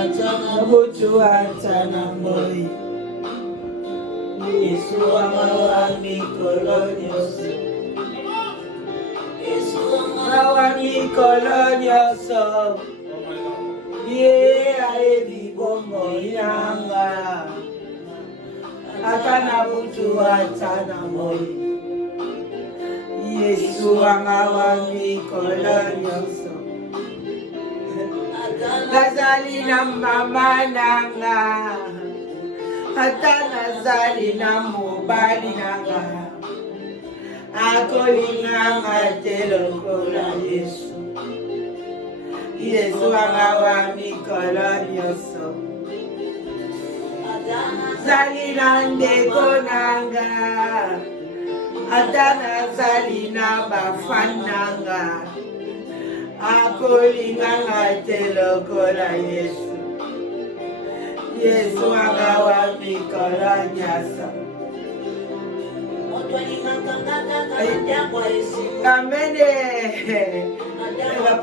Mobutu atana moi. Yesu amawa mikolo nyonso. Amawa mikolo nyonso. Ye ayebi bongo yanga. Atana butu atana moi. Yesu amawa mikolo nyonso. Nazali na mama nanga. Ata nazali na mobali nanga. Akolinganga te lokola Yesu. Yesu amawa mikolo nyonso. Nazali na ndeko nanga. Ata nazali na bafan nanga. Akolinganga te lokola Yesu. Yesu agawa mikolo nyasa. Amene.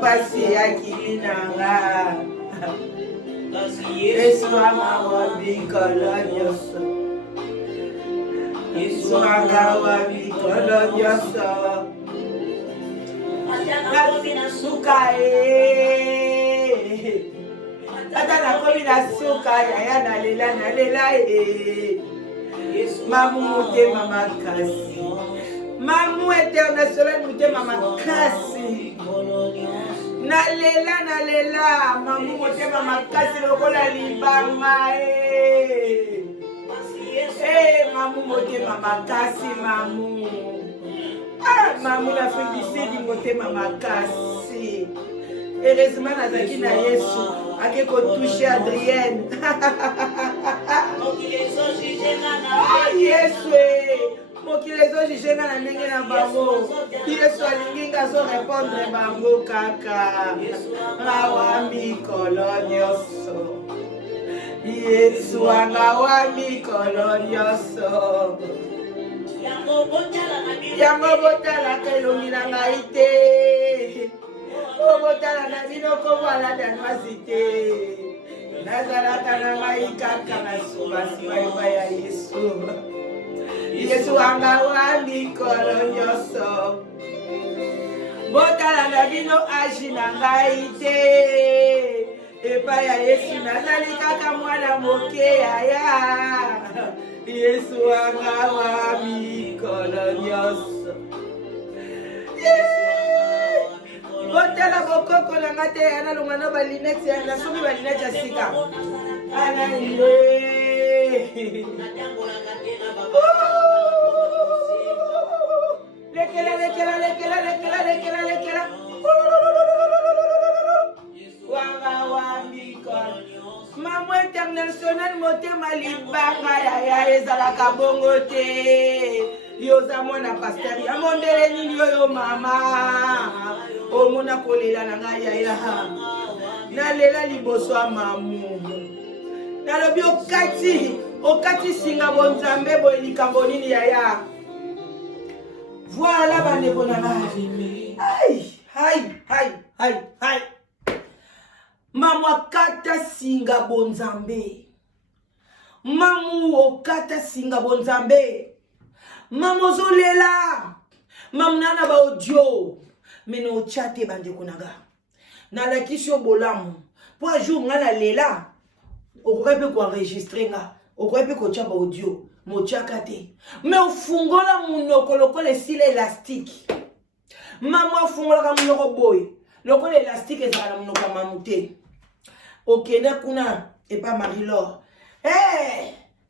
Pasi akili nanga. Yesu agawa mikolo nyasa. Yesu agawa mikolo nyasa. Suka Tata na komi na suka ya na lela Mamu mutema makasi. Mamu international mutema makasi. Na lela mamu mutema makasi lokola libanga mamu mutema makasi mamu. Mamu la findisi motema makasi. Heureusement nazaki na Yesu akeko touche Adrienne. Yesu mokilezo jijena na ndenge na bango. Yesu alingi ngazo répondre bango kaka. Awa mikolo nyonso. Yesu anga mikolo nyonso. Yango botala kelongi na ngai te. Botala na bino kovala danwasi te. Nazalaka na ngai kaka na sima ya Yesu. Yesu anga mikolo nyonso. Botala na bino aji na ngai te. Epa ya Yesu nazali kaka mwana moke yaya. Yesu anga mikolo nyonso. Botala bokoko na ngate yana lungana balinete yana soki balinete ya sika. Ananiye. Lekela. Wanga mikolo. Mamu international motema libanga ya ezalaka bongo te. Yoza mwana pasteur ya mondele nini yo mama. Omona kolela na ngai ya. Na lela liboso ya mamu. Nalobi okati singa bonzambe boelikambo nini ya. Voilà bandeko na ngai. Hai. Mamu akata singa bonzambe. Mamu okata singa bonzambe. Mamu zolela. Mamu nana ba audio. Mene ochate bandeko naga. Na la kisho bolamu. Po jour ngana lela. Okorepe ko enregistrer nga. Okorepe ko chapa audio. Mo chakate. Me ofungola munoko lokola style élastique. Mamu ofungola ka munoko boy. Lokola élastique ezala munoko mamute. Okende kuna epa Marie-Laure.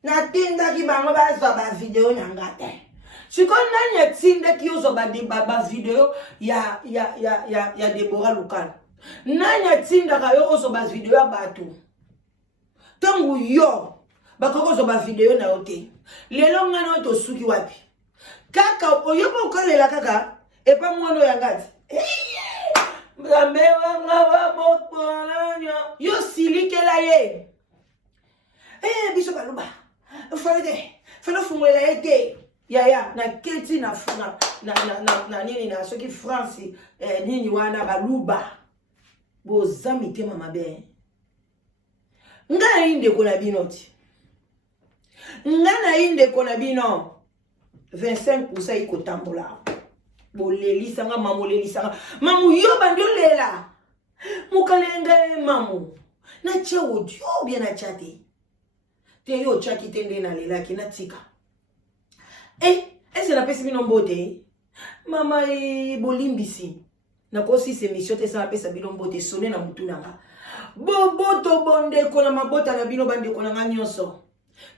Natinda ki bango bazwa ba video nyangate. Siko nani tinda ki uzo ba video ya Deborah Lukala. Nani tinda ka yo uzo ba video ya batu. Tangu yo bakoko uzo ba video na yote. Lelo ngana to suki wapi. Kaka oyobo kolela kaka epa mwono yangati. Yo silikela ye. Biso baluba. Falo fungolela ye. Ya na keti na nini na soki France nini wana baluba. Boza mitema mabe. Nga inde kona binoti. Nga na inde kona bino. 25% iko tambola. Boleli sanga mamu leli sanga. Mamu yo bandi lela. Mukalenga mamu. Na cha audio bien na chate. Te yo chaki tende na lela ki na tika. Est-ce na pesi bino mbote? Mama bolimbisi. Na kosi se mission te sa pesa bino mbote sonné na mutu nanga. Bobo to bonde ko na mabota na bino bande ko na nyonso.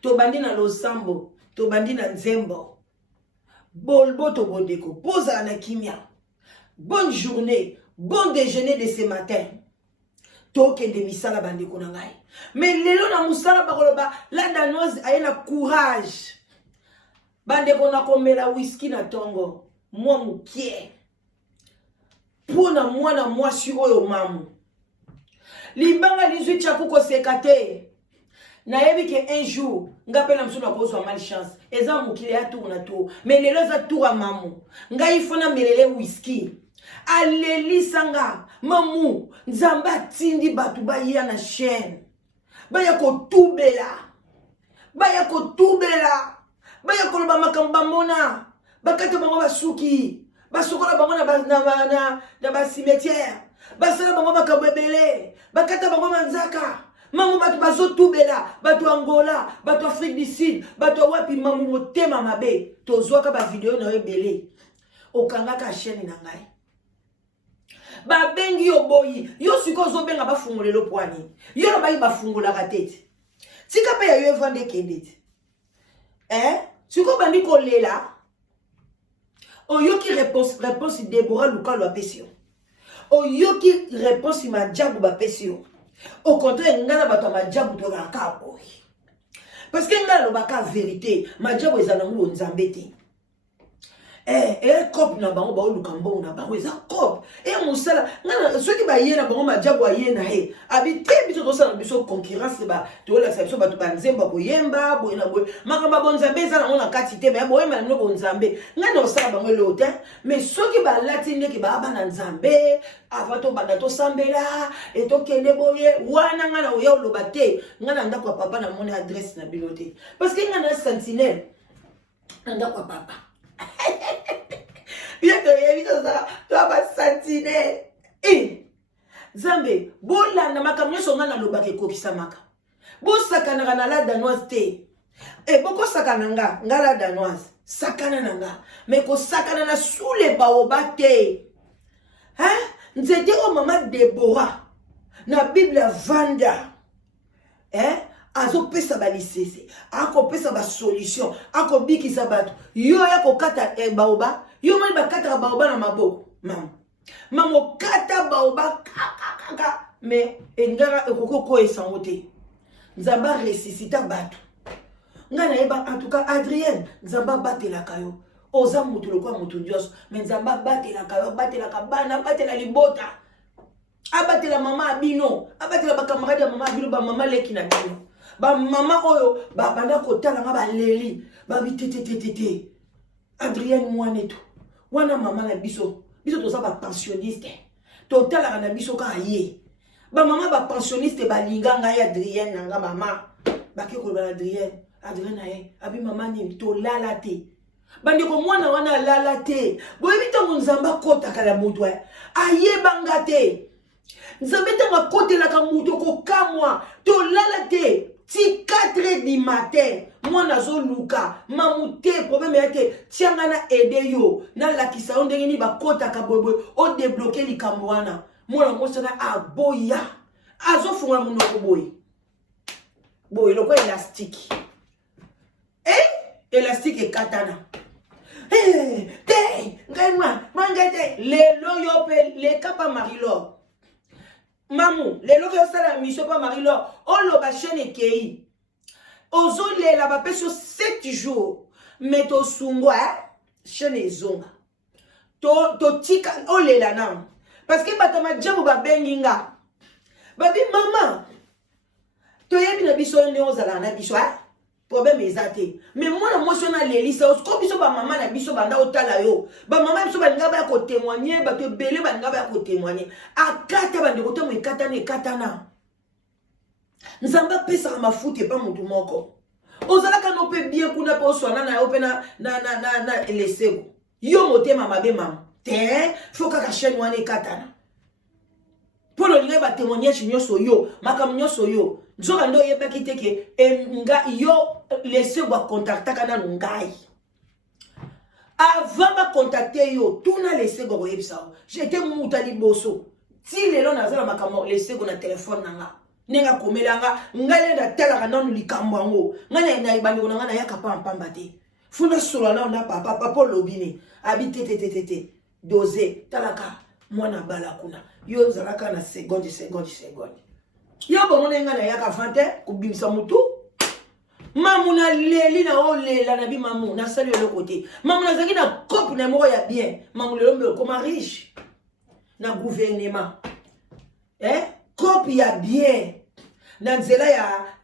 To bandi na losambo, to bandi na nzembo. Bolbo to bondeko, posa na kimia. Bonne journée, bon déjeuner de ce matin. To kende misala bandeko na ngai. Mais lelo na musala bakoloba la danoise ayena courage. Bandeko na komela whisky na tongo. Moi mukie. Pona mwana mwasi oyo mamu. Libanga lizwi chakuko sekate. Na yebi ke un jour ngapela msuna kozwa malchance eza mukile ya tour na tour mais lelo za tour a mamu ngai fona melele whisky alelisa mamu nzamba tindi batu baya na chaîne baya ko tubela baya koloba makamba mona bakata bango basuki basokola bango na ba cimetière basala bango makabebele bakata bango manzaka. Mamu batu bazo tubela, batu Angola, batu Afrique du Sud, batu wapi mamu motema mabe. Tozwaka ba video na ebele. Okanga ka chaîne na ngai. Ba bengi yo boyi, yo siko zo benga ba fungolelo poani. Yo na bayi ba fungola ka tete. Tika pe ya yo evande kendete. Siko bandi ko lela. Oyo ki réponse Deborah Luka lo apesio. Oyo ki réponse ma jabu ba pesio. Au contraire, ngana bato majabu to la kaboy. Parce que ngana lo baka vérité, majabu ezana ngo nzambete. Cop na bango ba lukambo na bango eza cop. Musala ngana soki ba yena bango majabu ayena Habité biso to sala biso concurrence ba to la biso bato banzemba boyemba boyena boy. Makamba bonzambe ezana ngona katite ba boyemba no bonzambe. Ngana osala bango lote, mais soki ba latine ki ba bana nzambe avato banato sambela eto kende boye wana ngana oya lobate ngana ndako papa na moni adresse na bilote. Parce que ngana sentinelle ndako papa. Bien que yebi to ça, toi ba sentinelle. Zambe, bola na makamyo songa na lobake kokisa maka. Bo sakana na la danoise te. Boko sakana nga la danoise. Sakana nanga. Mais ko sakana na sous les baobab te. Nzete o mama Deborah. Na Bible vanda. Azo pesa ba lisese. Ako pesa ba solution. Ako biki sabatu. Yo ya ko kata baoba. Yo mani ba kata baoba na maboko. Maman kata baoba kaka. Mais engara ekoko esangote. Nzamba ressuscita batu. Ngana eba en tout cas Adrienne nzamba batela kayo. Oza mutu lokwa mutu dios. Mais nzamba batela kayo, batela kabana, batela libota. Abatela mama abino, abatela ba camarade mama abino ba mama leki na bino. Ba mama oyo ba banda kotala nga ba leli, ba bitete. Adrienne mwaneto. Wana mama na biso. Biso to sa ba pensionniste. Totala na biso ka ye. Ba mama ba pensionniste ba linganga ya Adrienne nga mama. Ba ke ko ba Adrienne aye abi mama ni to lalate. Bandi ko mwana wana lalate. Boyebi tango nzamba kota kala mutu aye bangate. Nzamba tanga kote la ka mutu ko kamwa to lalate. Ti 4h du matin, moi nazo luka, mamute problème yake, tianga na ede yo, na la kisa onde ngini ba kota ka boy o débloquer li kamwana. Moi na mosana aboya. Azo funga munoko boy. Boy loko élastique. Élastique et katana. Ngaima, mangate, lelo yo pe le kapa Marie-Laure. Mamu, lelo yo sala mission pa Marie-Laure. Olo ba chaîne kei. Ozo le la ba pesio 7 jours. Mais to sungwa chaîne zonga. To tika ole la na. Parce que batama jabu ba benginga. Babi mama. To yebi na biso ne ozala na biso problème ezate. Mais moi na motionnel lelisa ko biso ba mama na biso banda otala yo. Ba mama biso ba ngaba ko témoigner, ba to belé ba ngaba ko témoigner. Akata ba ndeko to mo katana. Nzamba pesa mafuta pas mutu moko. Ozalaka no pe bien kuna po swana na ope na lesego. Yo motema mabe mama. Te, faut ka chaîne wana ekatana. Pour le lien ba témoignage nyoso yo, makam nyoso yo. Nzoka ndo yeba kiteke nga yo lesego contacta kana ngai. Avant de contacter yo, tout na lesego ko yebisa. J'étais mutali boso. Ti lelo nazala makamo lesego na téléphone nanga. Nenga komelanga ngai na tela kana no likambo ngo ngana na ibandi kona ngana yaka pamba te funa solo na papa lobini habite tete doze talaka mwana bala kuna yo zalaka na seconde yo bomo nenga na yaka fante kubimisa mutu mamu na leli na olela na bi mamu na sali le côté mamu na zaki na coupe na moko ya bien mamu le lombe comme riche na gouvernement coupe ya bien na nzela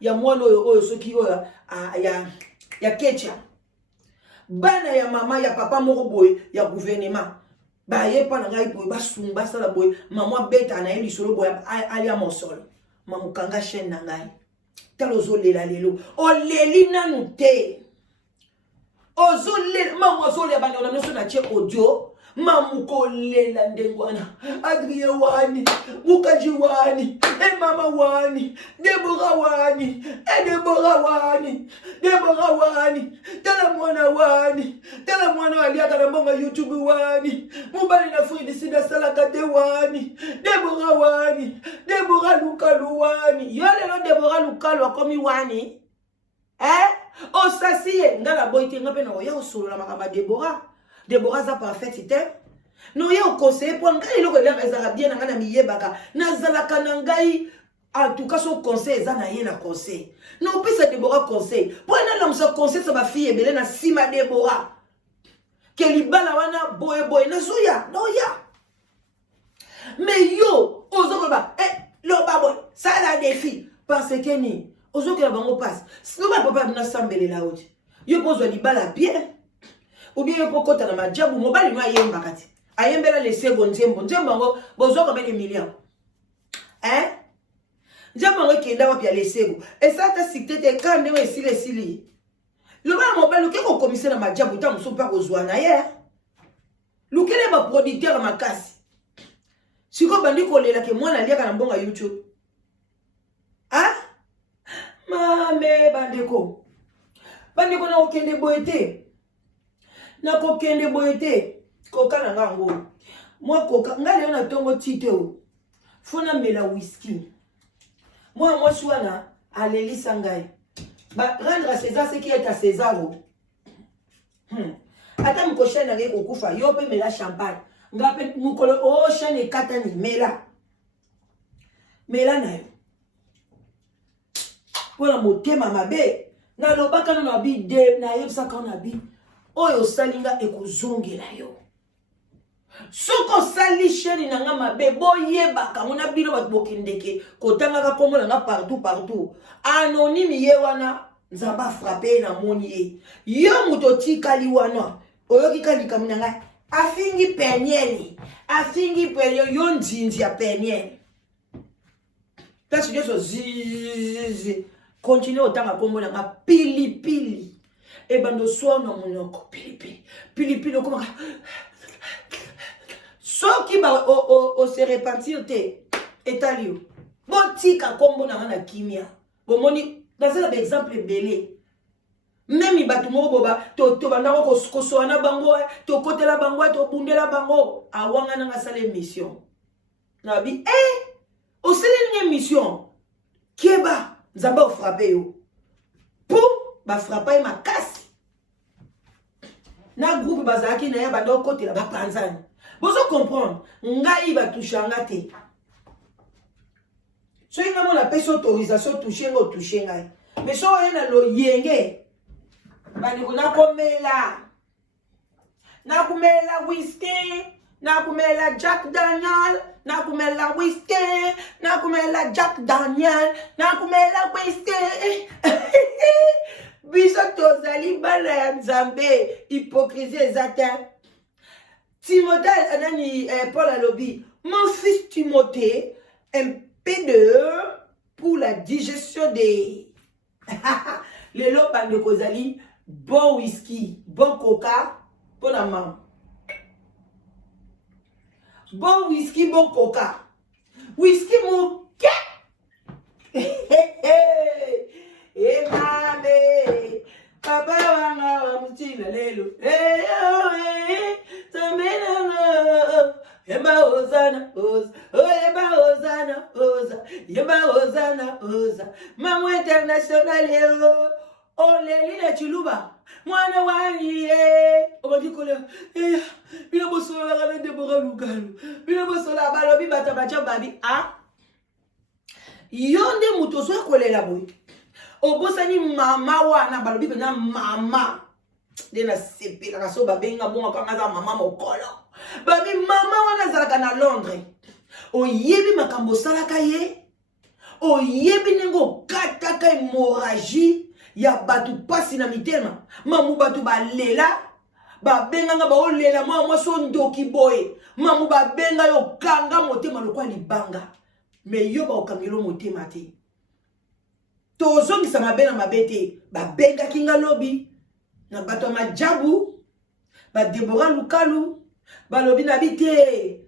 ya mwana oyo soki oyo ya kecha bana ya mama ya papa moko boy ya gouvernement ba yepa na ngai boy basumba sala boy mama beta na yebi solo boy ali amosolo mamu kanga chaîne na ngai talo zolela lelo o leli nanu te ozolela mamu ozolela bana na noso na che audio mamuko lela ndengwana Adrien wani Mukaji wani mama wani Deborah wani Deborah wani tala mwana aliaka na mbonga YouTube wani mubali na Fridi sida salakate wani Deborah Lukalu wani yole no Deborah Lukalu akomi wani osasiye ngala boite ngape na ya osolo la makamba Deborah za parfaite ite no ye o conseiller pour ngai loko la ezala bien ngana miyebaka nazalaka na ngai en tout cas son conseil za na ye na conseil no pesa Deborah conseil pour na musa conseil sa ba fille ebele na sima Deborah ke libala wana boy na zuya no ya mais yo ozoko ba lo ba boy ça la défi parce que ni ozoko la bango passe si ba papa na sambele la oti yo pozwa libala bien ou bien yo pokota na majabu mobali no ayemba kati ayembela lesego nzembo ngo bozoko bele million nzembo ngo kenda wapi ya lesego esa ta siktete kande we sili le ba mobali ke ko komiser na majabu ta muso pa kozwa na ye lukele ba producteur makasi siko bandi ko lela ke mwana liaka na mbonga YouTube mame bandeko na okende boyete na kokende boyete koka na ngango moi koka ngale na tongo tito fona mela whisky moi swana alelisa ngai ba rendre à César ce qui est à César ata mkosha na ngeko kufa yo pe mela champagne ngape mukolo o shane katani mela na yo pona motema mabe na lobaka na bi de na yebsa kana bi oyo salinga ekozongela yo soko sali sheni nanga mabe boyebaka ngona bino bat bokindeke kotanga ka kombo nanga partout anonyme ye wana nzamba frapper na moni yo muto tikali wana oyoki kalika munanga afingi penyeli yo nzinzi ya penyeli parce que so zizi continue otanga kombo nanga pilipili ebando sona monoko pilipili okoma soki ba o se repentir te etalio botika kombo na kimia bomoni dans exemple belé même batu mo boba to banda ko soana bango to kotela bango to bundela bango awanga na sala mission na bi o sele ni mission keba nzamba o frapper yo pour ba frapper makasi na groupe bazaki na ya bando kotela ba panzani bozo comprendre ngai ba touchanga te so inga mo la pesa autorisation toucher ngo toucher ngai mais so ena lo yenge bani kuna kumela whisky na kumela Jack Daniel na kumela whisky na kumela Jack Daniel na kumela whisky biso tozali bana ya Nzambe hypocrisie ezata Timothée anani Paul alobi mon fils Timothée un peu de pour la digestion des... Les lobes de kozali, bon whisky, bon coca, pour la maman. Bon whisky, bon coca. Whisky, mon... Eh, mamé, papa wanga wa mchina lelo. Yemba ozana oza, oh yemba ozana oza, yemba ozana oza. Mamu international yo, oh leli na chuluba. Mwana wanyi obadi kole bina bosola la gabe de boga lugalu. Bina bosola balobi batabacha babi ah. Yonde mutoso kolela boy. Obosani mama wana balobi bena mama. Dena sepe la kaso babenga bonga kanga mama mokolo. Babi mama wana zalaka na Londres. Oyebi makambo salaka ye. Oyebi nengo kataka hémorragie ya batu pasi na mitema. Mamu batu balela. Babenga nga baolela mwa so ndoki boy. Mamu babenga yo kanga motema lokwa libanga. Me yo ba okangelo motema te. Tozongisa mabe na mabete. Babenga kinga lobi. Na bato majabu. Ba Deborah Lukalu. Balobi na bite.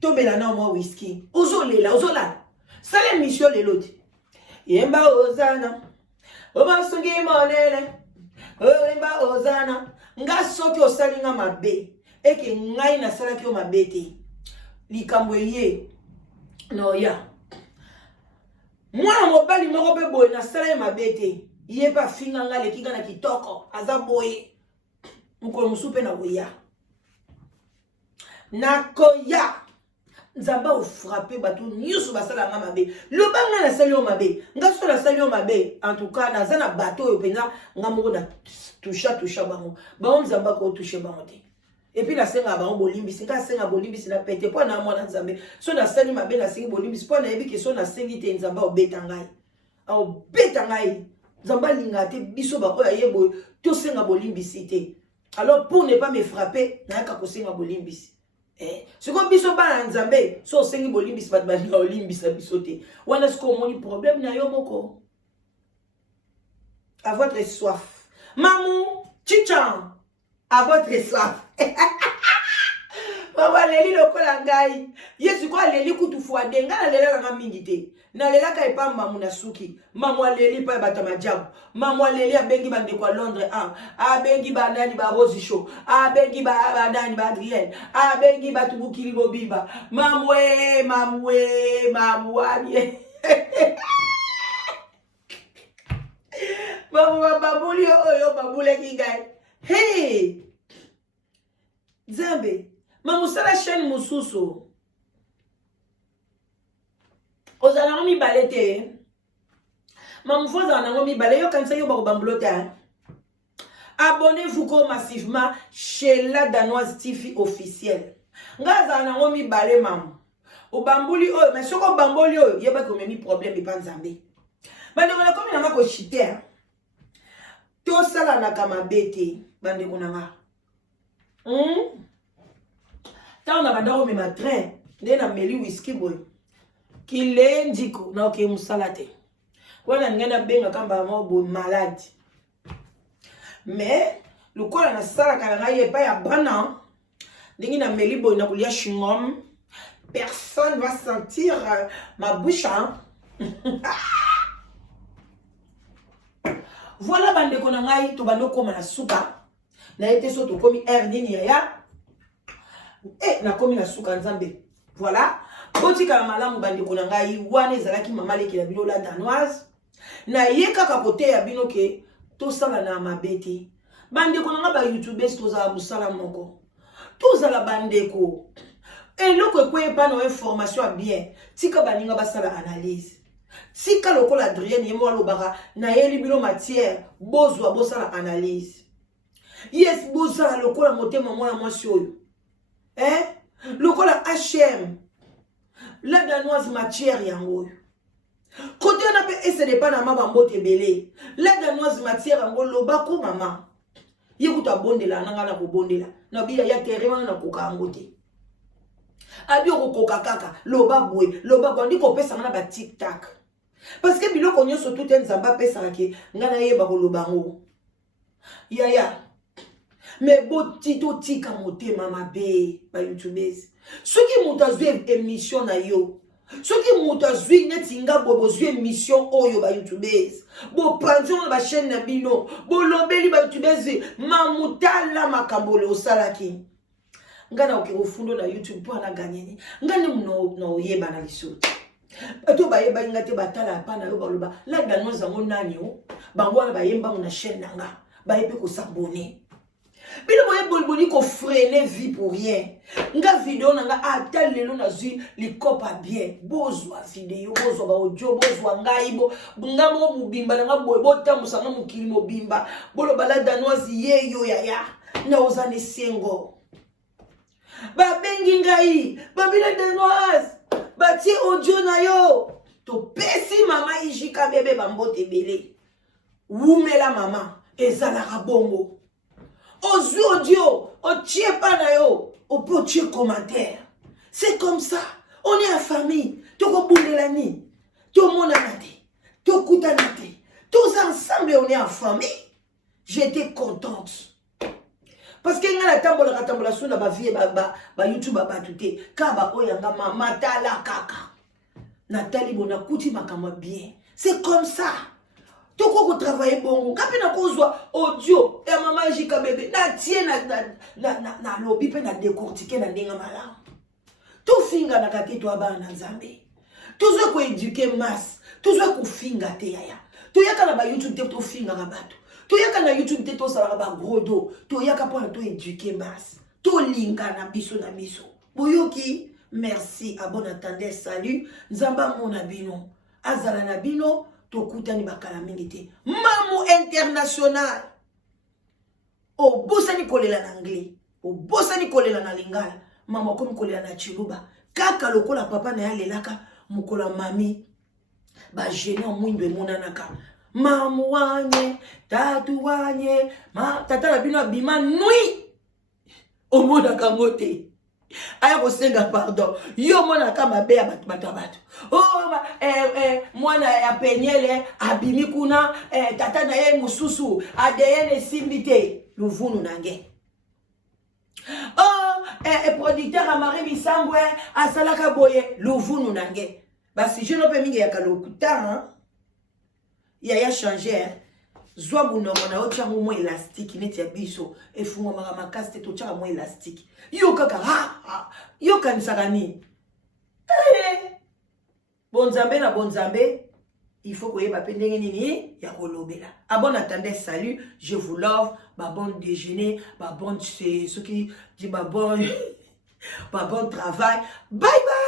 Tobela na mwa whisky. Ozolela, ozola. Sale mission leloti. Yemba ozana. Oba sungi monene. Yemba ozana. Nga soki osali nga mabe. Eke ngai na sala ki o mabete. Likambo ye. No ya. Mwana mobali moko pe boye na sala ye mabete. Ye pa finga nga lekinga na kitoko. Aza boye. Mukolo musupe na boya. Nakoya. Nzamba o frappé batu nyusu basala nga mabe. Lobanga na sali yo mabe. Nga so na sali yo mabe. En tout cas, na zana bateau yo penza. Nga moko na toucha bango. Bango nzamba ko touche bango te. Et puis la senga bango bolimbisi. Nga senga bolimbisi na pete. Po na mwana nzambe. So na sali mabe na sengi bolimbisi. Po na yebi ke so na sengi te nzamba o beta ngai. O beta ngai. Nzamba linga te. Biso bako ya yebo. To senga bolimbisi te. Alors pour ne pas me frapper. Na yaka ko senga bolimbisi. Ce qu'on biso ba nzambe so sengi bolimbisi bat ba na olimbisa biso te. Wana sko moni problème na yo moko. À votre soif. Mamou, chichan. À votre soif. Maman leli lokola ngai. Yesu kwa leli kutu fuade ngana lela nga mingi te. Na lela ka epa mamu na suki. Mamu leli pa bata majabu. Mamu leli abengi bande kwa Londres abengi ba nani ba Rose Show. Abengi ba nani ba Adrienne. Abengi ba tubukili bobiba. Mamu wani. Mamu babuli oyo babule kingai. Hey! Zambe. Mamusala chaîne mususu. Ozala mi balete. Mamufoza na mi balé yo kanisa yo ba bambulota. Abonnez-vous massivement chez la Danoise TV officielle. Ngaza na mi balé mamu. O bambuli oyo mais soko bamboli oyo yeba ko memi problème pa nzambe. Bande ko na komi na ko chiter. To sala na kama bete bande ko na nga. Ta on a bandao me matrin nde na meli whisky boy kilendiko na oke musalate wana ngena benga kamba mo boy malade mais lukola na sala kana ngai pa ya bana ndingi na meli boy na kulia chingom personne va sentir ma bouche hein? Voilà bande ko na ngai to bando koma na suka na ete so to komi air nini ya na komi na suka nzambe. Voilà. Botika na malamu bande ko na ngai wana ezalaki mama leki na bino la Danoise. Na yeka ka kote ya bino ke to sala na mabete. Bande ko na nga ba YouTubers to za musala moko. To za la bande ko. Eloko ekwe pa na information bien. Tika baninga basala analyse. Tika lokola Adrienne yemo alobaka na yeli bino matière bozwa bosala analyse. Yes bozala lokola motema mwana mwasi oyo. Lokola HM la Danoise matière yango. Côté on a pe ese de pas na mabambote belé. La Danoise matière yango lobako mama. Yekuta bondela nanga na ko bondela. Na biya ya terre wana na koka yango te. abi okokoka kaka loba boye ndi kopesa na ba tic-tac parce que biloko nyonso tout nzamba pesa ke ngana yeba koloba ngo yaya mais botito tika motema mabe ba youtubers soki moto azwi émission na yo soki moto azwi neti nga bozwi émission oyo ba youtubers bopanzi ona ba chaîne na bino bolobeli ba youtubers mamutala makambo le osalaki ngana oke ofundo na YouTube po ana gagner ngani no oyeba na lisoti bato bayeba ngate batala pa na yo baloba la danoise ngo nani o bango na bayemba na chaîne nanga bayepe ko s'abonner bino boye bolboni ko freiner vie pour rien nga vidéo nanga ata lelo na zui likopa bien bozwa vidéo bozwa ba audio bozwa ngai bo ngamo mubimba nanga boye botambusa nga mukili mobimba boloba la danoise yeyo yaya na ozane sengo babengi ngai babila danoise bati audio na yo to pesi mama ijika bebe bambote bele wumela mama ezalaka bongo ozwi audio otie pa na yo opotie commentaire c'est comme ça on est en famille toko bundela ni to monana te to kutana te tous ensemble on est en famille j'étais contente parce que nga la tambola suna ba vie ba YouTube ba tuté ka ba oyanga mama tala kaka Nathalie bona kuti makama bien c'est comme ça toko ko travailler bongo kapi na kozwa audio ya mama jika bébé na tie na lobby pe na décortiquer na ndenga malamu to finga na kaketo abana nzambe tozwe ko éduquer masse tozwe ko finga te yaya to yaka na ba YouTube te to finga na bato to yaka na YouTube te to sala ba gros do to yaka po to éduquer masse to linga na biso boyoki merci à bon attendeur salut nzamba mona bino azala na bino to kutani bakala mingi te mamu international o bosani kolela na anglais o bosani kolela na lingala mama komi kolela na chiluba kaka lokola papa na yalelaka mukola mami ba gêné mwindo emonanaka mamu wanye tatu wanye tata na bino abima nui omonaka ngote aya kosenga pardon yo mona kama be ya bato oh mwana ya penyele abimi kuna tata na ye mususu ADN simbite luvunu nange oh producteur Amari Bisambwe asalaka boye luvunu nange basi je no pe mingi ya kalokuta ya changer zwa bunongo na ocha mo élastique neti ya biso efungwa maka makasi to cha mo élastique yo kaka yo kanisaka ni bonzambe na bonzambe il faut que yeba pendenge nini ya kolobela a bon attendez salut je vous love ba bon déjeuner ba bon c'est ce qui dit ba bon travail bye bye.